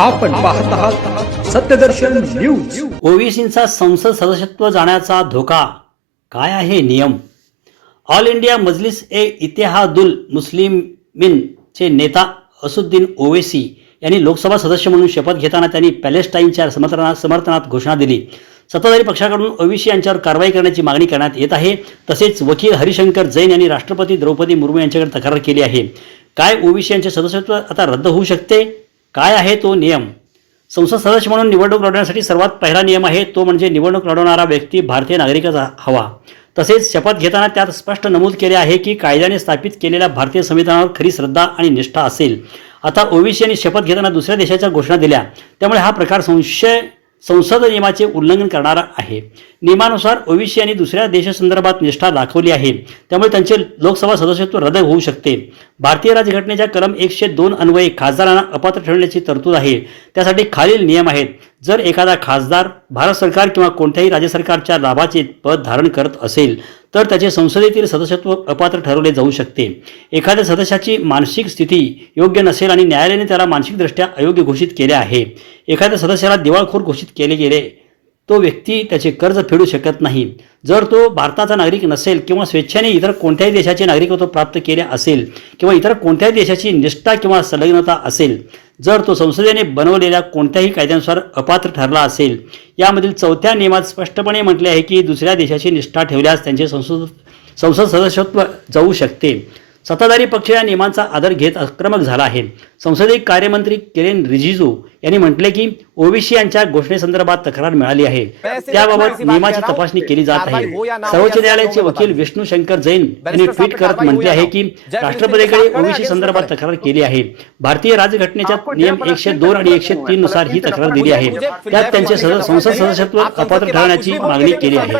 आपण पाहत आहात सत्यदर्शन न्यूज. ओबीसींचा संसद सदस्यत्व जाण्याचा धोका काय आहे नियम? ऑल इंडिया मजलिस ए इतिहादुल मुस्लिमिन चे नेता असुद्दीन ओवेसी यांनी लोकसभा सदस्य म्हणून शपथ घेताना त्यांनी पॅलेस्टाईनच्या समर्थनात समर्थनात घोषणा दिली. सत्ताधारी पक्षाकडून ओवेसी यांच्यावर कारवाई करण्याची मागणी करण्यात येत आहे. तसेच वकील हरिशंकर जैन यांनी राष्ट्रपती द्रौपदी मुर्मू यांच्याकडे तक्रार केली आहे. काय ओवेसी यांचे सदस्यत्व आता रद्द होऊ शकते? काय आहे तो नियम? संसद सदस्य म्हणून निवडणूक लढवण्यासाठी सर्वात पहिला नियम आहे तो म्हणजे निवडणूक लढवणारा व्यक्ती भारतीय नागरिकच हवा. तसेच शपथ घेताना त्यात स्पष्ट नमूद केले आहे की कायद्याने स्थापित केलेल्या भारतीय संविधानावर खरी श्रद्धा आणि निष्ठा असेल. आता ओबीसी यांनी शपथ घेताना दुसऱ्या देशाच्या घोषणा दिल्या. त्यामुळे हा प्रकार संशय संसद नियमाचे उल्लंघन करणारा आहे. नियमानुसार ओबीसी यांनी दुसऱ्या देशासंदर्भात निष्ठा दाखवली आहे. त्यामुळे त्यांचे लोकसभा सदस्यत्व रद्द होऊ शकते. भारतीय राज्यघटनेच्या कलम एकशे दोन अन्वये खासदारांना अपात्र ठरवण्याची तरतूद आहे. त्यासाठी खालील नियम आहेत. जर एखादा खासदार भारत सरकार किंवा कोणत्याही राज्य सरकारच्या लाभाचे पद धारण करत असेल तर त्याचे संसदेतील सदस्यत्व अपात्र ठरवले जाऊ शकते. एखाद्या सदस्याची मानसिक स्थिती योग्य नसेल आणि न्यायालयाने त्याला मानसिकदृष्ट्या अयोग्य घोषित केले आहे. एखाद्या सदस्याला दिवाळखोर घोषित केले गेले तो व्यक्ती त्याचे कर्ज फेडू शकत नाही. जर तो भारताचा नागरिक नसेल किंवा स्वेच्छेने इतर कोणत्याही देशाचे नागरिकत्व प्राप्त केले असेल किंवा इतर कोणत्याही देशाची निष्ठा किंवा संलग्नता असेल जर तो संसदेने बनवलेल्या कोणत्याही कायद्यानुसार अपात्र ठरला असेल यामधील चौथ्या नियमात स्पष्टपणे म्हटले आहे की दुसऱ्या देशाची निष्ठा ठेवल्यास त्यांचे संसद संसद सदस्यत्व जाऊ शकते. सत्ताधारी पक्ष या नियमांचा आदर घेत आक्रमक झाला आहे. संसदीय कार्यमंत्री किरेन रिजिजू यांनी म्हटले की ओबीसी यांच्या घोषणेसंदर्भात तक्रार मिळाली आहे. त्याबाबत नियमाची तपासणी केली जात आहे. सर्वोच्च न्यायालयाचे वकील विष्णू शंकर जैन यांनी ट्विट करत म्हटले आहे की राष्ट्रपतीकडे ओबीसी संदर्भात तक्रार केली आहे. भारतीय राजघटनेच्या नियम एकशे दोन आणि एकशे तीन नुसार ही तक्रार दिली आहे. त्यात त्यांचे सद- संसद सदस्यत्व अपात्र ठरवण्याची मागणी केली आहे.